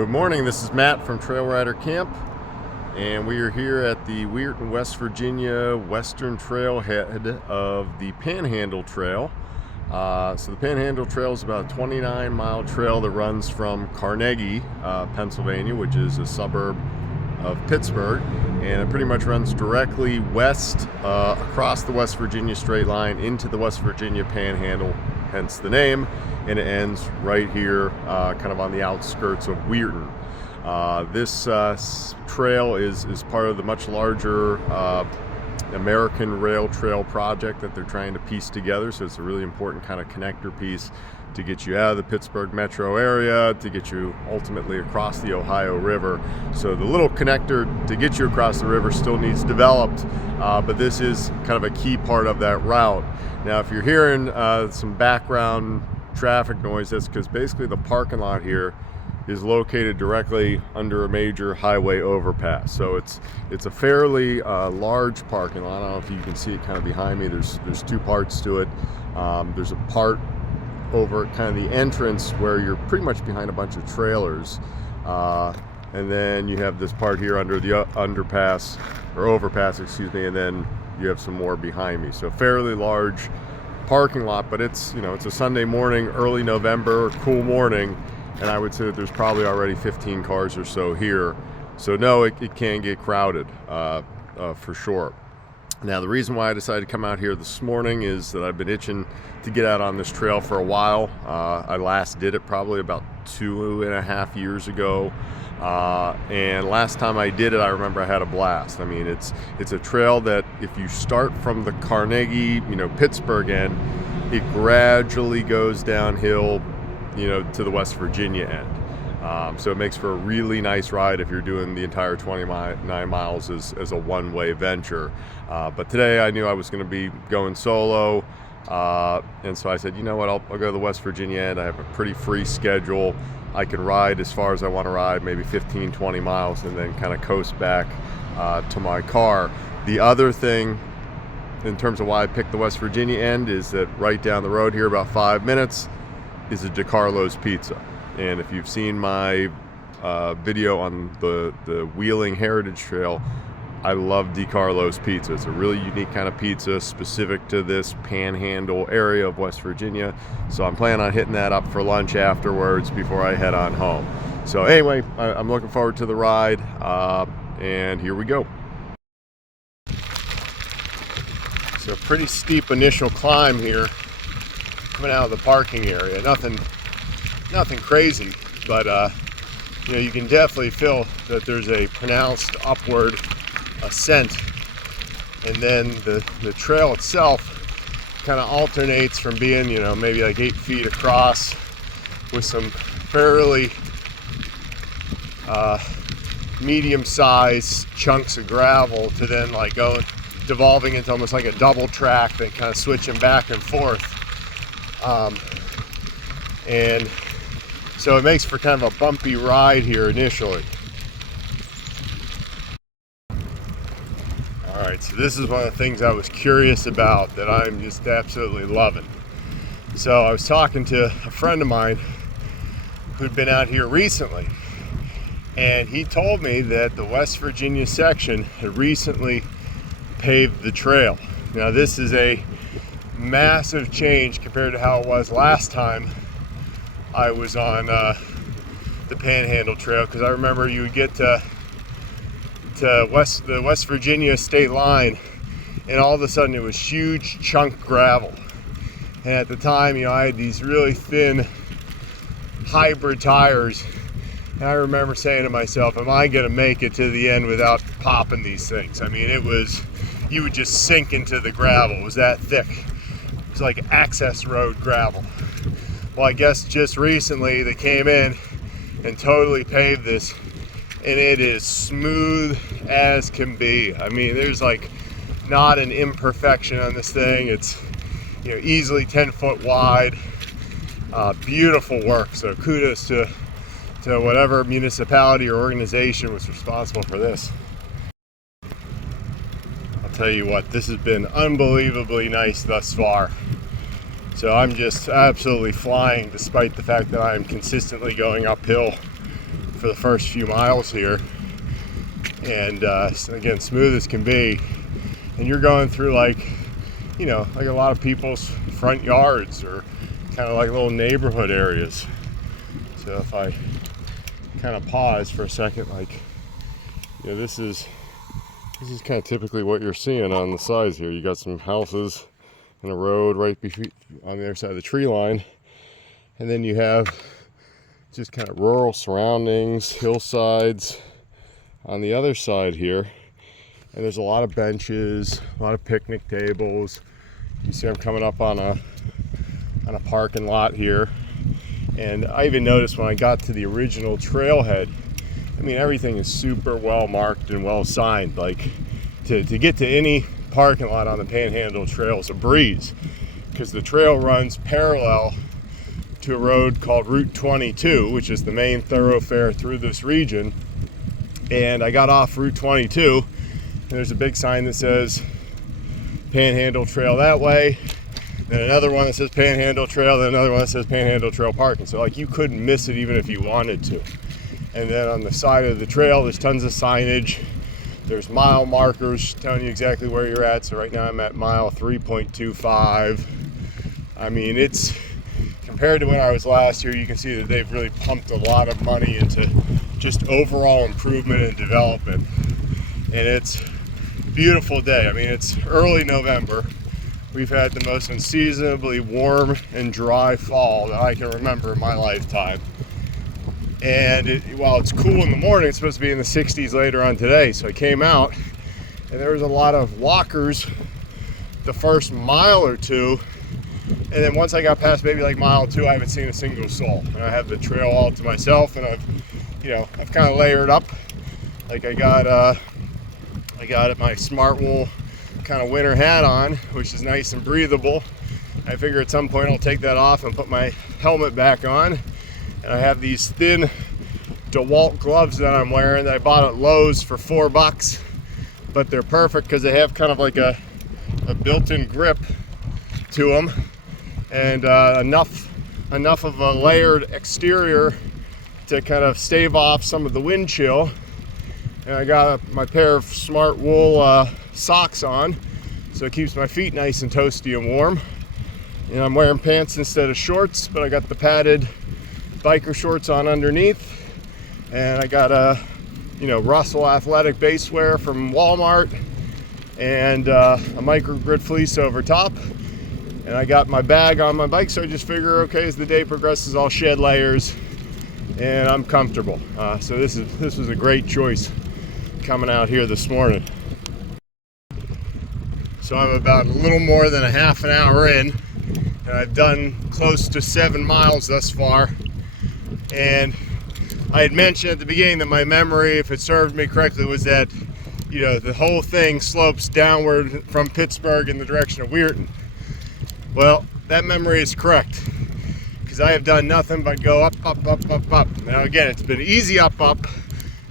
Good morning, this is Matt from Trail Rider Camp, and we are here at the Weirton, West Virginia western trailhead of the Panhandle Trail. So the Panhandle Trail is about a 29-mile trail that runs from Carnegie, Pennsylvania, which is a suburb of Pittsburgh, and it pretty much runs directly west across the West Virginia straight line into the West Virginia Panhandle, hence the name, and it ends right here kind of on the outskirts of Weirton. This trail is part of the much larger American Rail Trail project that they're trying to piece together, so it's a really important kind of connector piece to get you out of the Pittsburgh metro area, to get you ultimately across the Ohio River. So the little connector to get you across the river still needs developed, but this is kind of a key part of that route. Now, if you're hearing some background traffic noise, that's because basically the parking lot here is located directly under a major highway overpass. So it's a fairly large parking lot. I don't know if you can see it kind of behind me. There's two parts to it. There's a part over kind of the entrance where you're pretty much behind a bunch of trailers, and then you have this part here under the underpass or overpass, excuse me, and then you have some more behind me. So fairly large parking lot, but it's a Sunday morning, early November, cool morning, and I would say that there's probably already 15 cars or so here. So no, it can get crowded for sure. Now, the reason why I decided to come out here this morning is that I've been itching to get out on this trail for a while. I last did it probably about 2.5 years ago. And last time I did it, I remember I had a blast. I mean, it's a trail that if you start from the Carnegie, Pittsburgh end, it gradually goes downhill, to the West Virginia end. So it makes for a really nice ride if you're doing the entire 29 miles as a one-way venture. But today I knew I was going to be going solo, and so I said, you know what, I'll go to the West Virginia end. I have a pretty free schedule. I can ride as far as I want to ride, maybe 15-20 miles, and then kind of coast back to my car. The other thing in terms of why I picked the West Virginia end is that right down the road here, about 5 minutes, is a DeCarlo's Pizza. And if you've seen my video on the Wheeling Heritage Trail, I love DeCarlo's Pizza. It's a really unique kind of pizza specific to this Panhandle area of West Virginia. So I'm planning on hitting that up for lunch afterwards before I head on home. So anyway, I'm looking forward to the ride, and here we go. So pretty steep initial climb here, coming out of the parking area. Nothing crazy, but you can definitely feel that there's a pronounced upward ascent, and then the trail itself kind of alternates from being maybe like 8 feet across with some fairly medium-sized chunks of gravel to then devolving into almost like a double track, then kind of switching back and forth, and so it makes for kind of a bumpy ride here initially. All right, so this is one of the things I was curious about that I'm just absolutely loving. So I was talking to a friend of mine who'd been out here recently, and he told me that the West Virginia section had recently paved the trail. Now, this is a massive change compared to how it was last time I was on the Panhandle Trail, because I remember you would get to the West Virginia state line, and all of a sudden it was huge chunk gravel. And at the time, I had these really thin hybrid tires, and I remember saying to myself, am I going to make it to the end without popping these things? I mean, you would just sink into the gravel. It was that thick. It was like access road gravel. Well, I guess just recently they came in and totally paved this, and it is smooth as can be. I mean, there's not an imperfection on this thing. It's easily 10 foot wide. Beautiful work. So kudos to whatever municipality or organization was responsible for this. I'll tell you what, this has been unbelievably nice thus far. So I'm just absolutely flying, despite the fact that I'm consistently going uphill for the first few miles here, and again, smooth as can be. And you're going through like a lot of people's front yards, or kind of like little neighborhood areas. So if I kind of pause for a second, like, this is kind of typically what you're seeing on the sides here. You got some houses and a road right on the other side of the tree line, and then you have just kind of rural surroundings, hillsides on the other side here. And there's a lot of benches, a lot of picnic tables. You see I'm coming up on a parking lot here. And I even noticed when I got to the original trailhead, I mean, everything is super well marked and well signed. Like, to get to any parking lot on the Panhandle Trail is a breeze, because the trail runs parallel to a road called Route 22, which is the main thoroughfare through this region. And I got off Route 22, and there's a big sign that says Panhandle Trail that way, then another one that says Panhandle Trail, then another one that says Panhandle Trail parking. So like, you couldn't miss it even if you wanted to. And then on the side of the trail, there's tons of signage. There's mile markers telling you exactly where you're at. So right now I'm at mile 3.25. I mean, it's, compared to when I was last here, you can see that they've really pumped a lot of money into just overall improvement and development. And it's a beautiful day. I mean, it's early November. We've had the most unseasonably warm and dry fall that I can remember in my lifetime. And while it's cool in the morning, it's supposed to be in the 60s later on today. So I came out, and there was a lot of walkers the first mile or two. And then once I got past maybe like mile 2, I haven't seen a single soul. And I have the trail all to myself, and I've kind of layered up. Like, I got my Smart Wool kind of winter hat on, which is nice and breathable. I figure at some point I'll take that off and put my helmet back on. And I have these thin DeWalt gloves that I'm wearing that I bought at Lowe's for $4, but they're perfect because they have kind of like a built-in grip to them, and enough of a layered exterior to kind of stave off some of the wind chill. And I got my pair of Smart Wool socks on, so it keeps my feet nice and toasty and warm. And I'm wearing pants instead of shorts, but I got the padded biker shorts on underneath. And I got a Russell athletic base wear from Walmart, and a microgrid fleece over top. And I got my bag on my bike, so I just figure, okay, as the day progresses, I'll shed layers, and I'm comfortable. So this was a great choice coming out here this morning. So I'm about a little more than a half an hour in, and I've done close to 7 miles thus far. And I had mentioned at the beginning that my memory, if it served me correctly, was that the whole thing slopes downward from Pittsburgh in the direction of Weirton. Well, that memory is correct, because I have done nothing but go up, up, up, up, up. Now again, it's been easy up,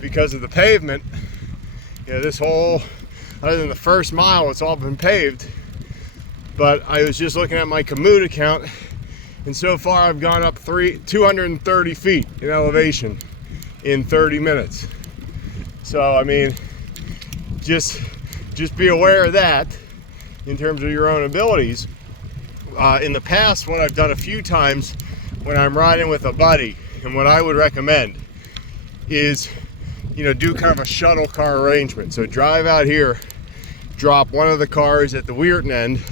because of the pavement. This whole, other than the first mile, it's all been paved. But I was just looking at my Komoot account, and so far I've gone up 230 feet in elevation in 30 minutes. So I mean, just be aware of that in terms of your own abilities. In the past, what I've done a few times when I'm riding with a buddy, and what I would recommend is, do kind of a shuttle car arrangement. So drive out here, drop one of the cars at the Weirton end,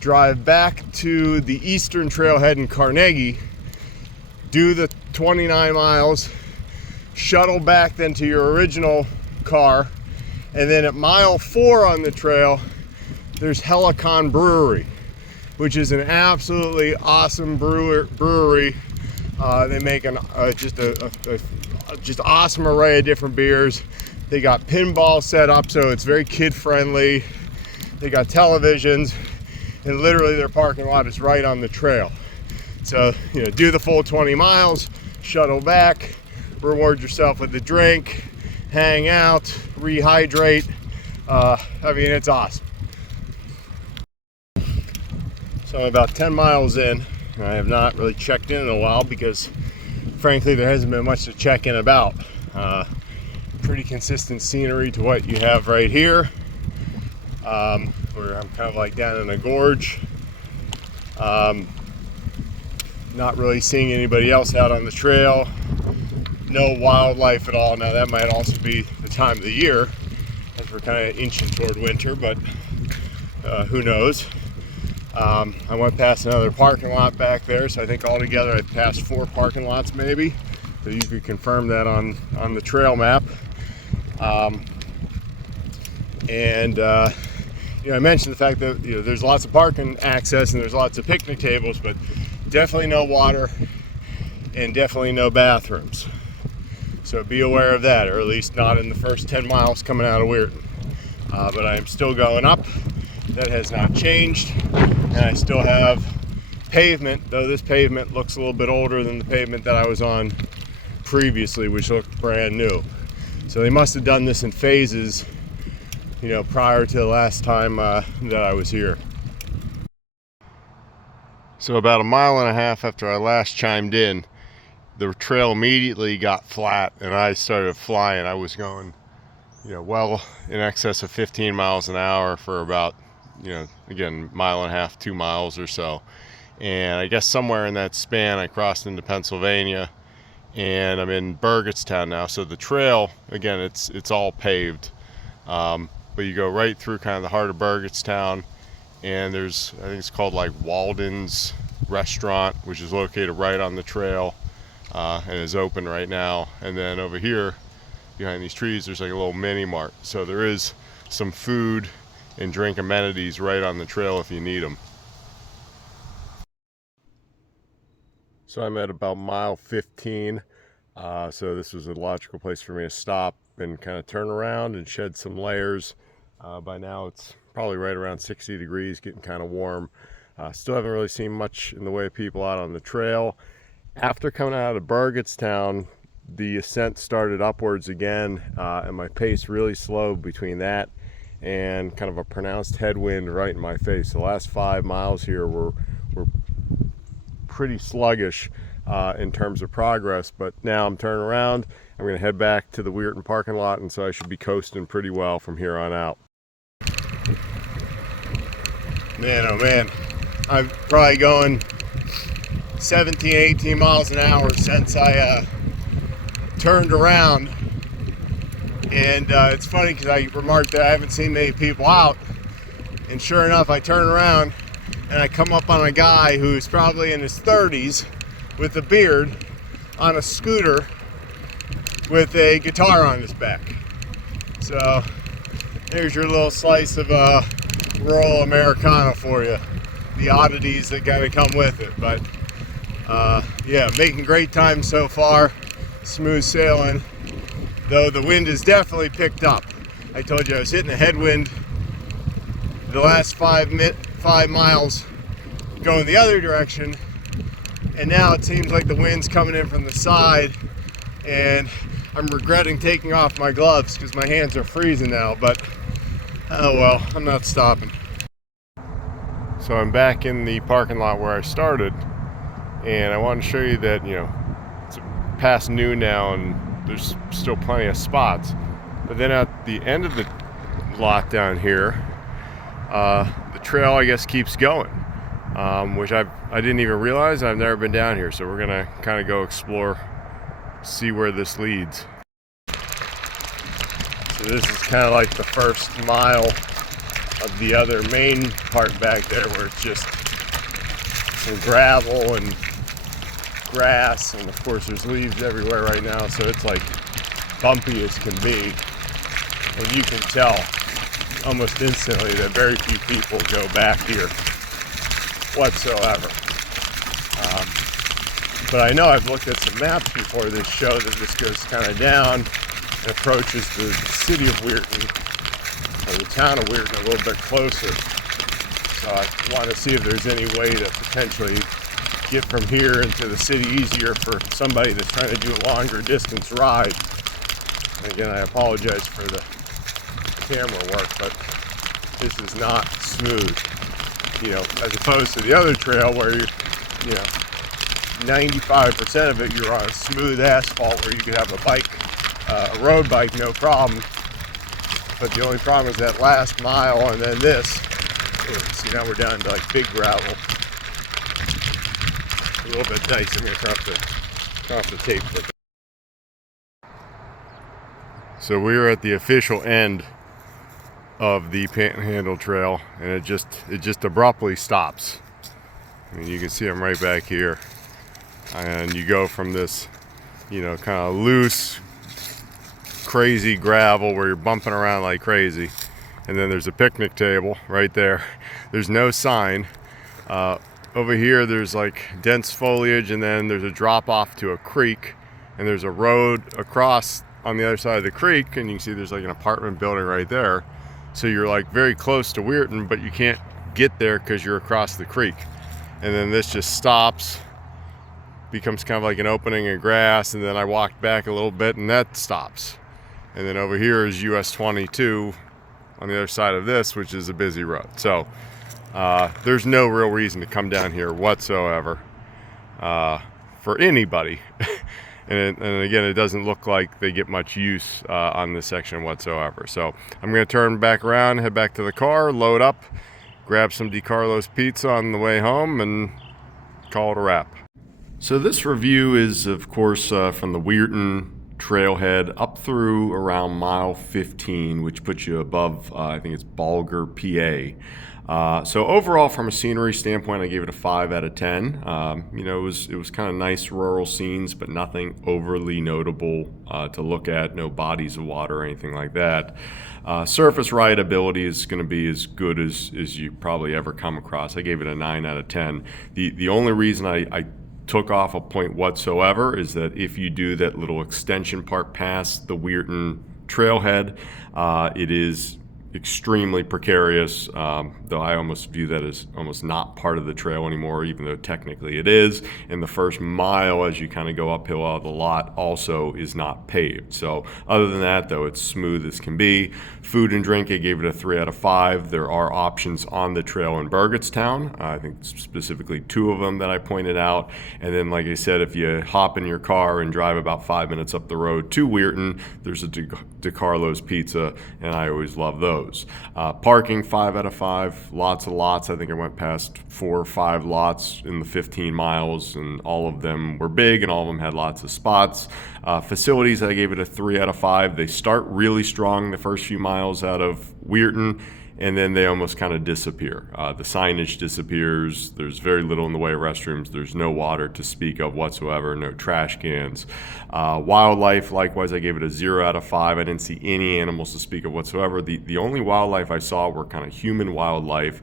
drive back to the eastern trailhead in Carnegie, do the 29 miles, shuttle back then to your original car, and then at mile 4 on the trail, there's Helicon Brewery, which is an absolutely awesome brewery. They make just awesome array of different beers. They got pinball set up, so it's very kid friendly. They got televisions, and literally their parking lot is right on the trail. So do the full 20 miles, shuttle back, reward yourself with a drink, hang out, rehydrate. I mean, it's awesome. So I'm about 10 miles in, and I have not really checked in a while, because frankly, there hasn't been much to check in about. Pretty consistent scenery to what you have right here, where I'm kind of like down in a gorge. Not really seeing anybody else out on the trail. No wildlife at all. Now that might also be the time of the year, as we're kind of inching toward winter, but who knows. I went past another parking lot back there, so I think altogether I've passed 4 parking lots maybe. So you could confirm that on the trail map. I mentioned the fact that there's lots of parking access and there's lots of picnic tables, but definitely no water and definitely no bathrooms. So be aware of that, or at least not in the first 10 miles coming out of Weirton. But I am still going up. That has not changed, and I still have pavement, though this pavement looks a little bit older than the pavement that I was on previously, which looked brand new. So they must have done this in phases, prior to the last time that I was here. So about a mile and a half after I last chimed in, the trail immediately got flat and I started flying. I was going, well in excess of 15 miles an hour for about, again, mile and a half, 2 miles or so. And I guess somewhere in that span I crossed into Pennsylvania, and I'm in Burgettstown now. So the trail, again, it's all paved, but you go right through kind of the heart of Burgettstown, and there's, I think it's called like Walden's Restaurant, which is located right on the trail, and is open right now. And then over here behind these trees there's like a little mini mart, so there is some food and drink amenities right on the trail if you need them. So I'm at about mile 15, so this was a logical place for me to stop and kind of turn around and shed some layers. By now it's probably right around 60 degrees, getting kind of warm. Still haven't really seen much in the way of people out on the trail. After coming out of Burgettstown, the ascent started upwards again, and my pace really slowed between that and kind of a pronounced headwind right in my face. The last 5 miles here were pretty sluggish in terms of progress, but now I'm turning around. I'm going to head back to the Weirton parking lot, and so I should be coasting pretty well from here on out. Man, oh man, I'm probably going 17, 18 miles an hour since I turned around. And it's funny because I remarked that I haven't seen many people out, and sure enough I turn around and I come up on a guy who's probably in his 30s with a beard on a scooter with a guitar on his back. So there's your little slice of rural Americana for you, the oddities that gotta come with it. But yeah, making great time so far, smooth sailing, though the wind has definitely picked up. I told you I was hitting a headwind the last 5 miles going the other direction, and now it seems like the wind's coming in from the side, and I'm regretting taking off my gloves because my hands are freezing now, but oh well, I'm not stopping. So I'm back in the parking lot where I started, and I want to show you that, it's past noon now and there's still plenty of spots. But then at the end of the lot down here, the trail, I guess, keeps going, which I didn't even realize. I've never been down here, so we're gonna kind of go explore, see where this leads. So this is kind of like the first mile of the other main part back there, where it's just some gravel and grass, and of course there's leaves everywhere right now, so it's like bumpy as can be, and you can tell almost instantly that very few people go back here whatsoever. But I know I've looked at some maps before this show that this goes kind of down and approaches the city of Weirton, or the town of Weirton, a little bit closer. So I want to see if there's any way to potentially get from here into the city easier for somebody that's trying to do a longer distance ride. And again, I apologize for the camera work, but this is not smooth, as opposed to the other trail where you 95% of it, you're on a smooth asphalt where you could have a bike, a road bike, no problem. But the only problem is that last mile, and then this. See, now we're down to like big gravel. A little bit dicey. I'm gonna turn off the tape. So we're at the official end of the Panhandle Trail, and it just abruptly stops. I mean, you can see I'm right back here, and you go from this, kind of loose, crazy gravel where you're bumping around like crazy, and then there's a picnic table right there. There's no sign. Over here there's like dense foliage, and then there's a drop off to a creek, and there's a road across on the other side of the creek, and you can see there's like an apartment building right there. So you're like very close to Weirton, but you can't get there because you're across the creek. And then this just stops, becomes kind of like an opening in grass, and then I walked back a little bit and that stops. And then over here is US 22 on the other side of this, which is a busy road. So there's no real reason to come down here whatsoever for anybody. And again, it doesn't look like they get much use on this section whatsoever. So I'm going to turn back around, head back to the car, load up, grab some DiCarlo's pizza on the way home, and call it a wrap. So this review is, of course, from the Weirton trailhead up through around mile 15, which puts you above, I think it's Bulger PA. So overall, from a scenery standpoint, I gave it a 5 out of 10. It was kind of nice rural scenes, but nothing overly notable to look at. No bodies of water or anything like that. Surface rideability is going to be as good as you probably ever come across. I gave it a 9 out of 10. The only reason I took off a point whatsoever is that if you do that little extension part past the Weirton trailhead, it is extremely precarious, though I almost view that as almost not part of the trail anymore, even though technically it is. And the first mile as you kind of go uphill out of the lot also is not paved. So other than that, though, it's smooth as can be. Food and drink, I gave it a 3 out of 5. There are options on the trail in Burgettstown. I think specifically 2 of them that I pointed out. And then, like I said, if you hop in your car and drive about 5 minutes up the road to Weirton, there's a DiCarlo's Pizza, and I always love those. Parking, 5 out of 5. Lots of lots. I think I went past 4 or 5 lots in the 15 miles, and all of them were big, and all of them had lots of spots. Facilities, I gave it a 3 out of 5. They start really strong the first few miles out of Weirton, and then they almost kind of disappear. The signage disappears. There's very little in the way of restrooms. There's no water to speak of whatsoever, no trash cans. Wildlife, likewise, I gave it a 0 out of 5. I didn't see any animals to speak of whatsoever. The only wildlife I saw were kind of human wildlife,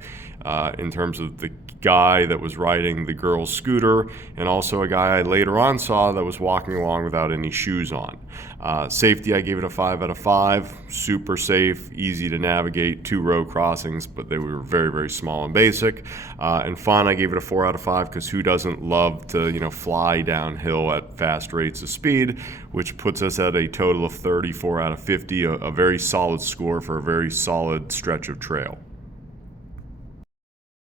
in terms of the guy that was riding the girl's scooter, and also a guy I later on saw that was walking along without any shoes on. Safety, I gave it a 5 out of 5. Super safe, easy to navigate, 2 road crossings, but they were very, very small and basic. And fun, I gave it a 4 out of 5, because who doesn't love to, fly downhill at fast rates of speed, which puts us at a total of 34 out of 50, a very solid score for a very solid stretch of trail.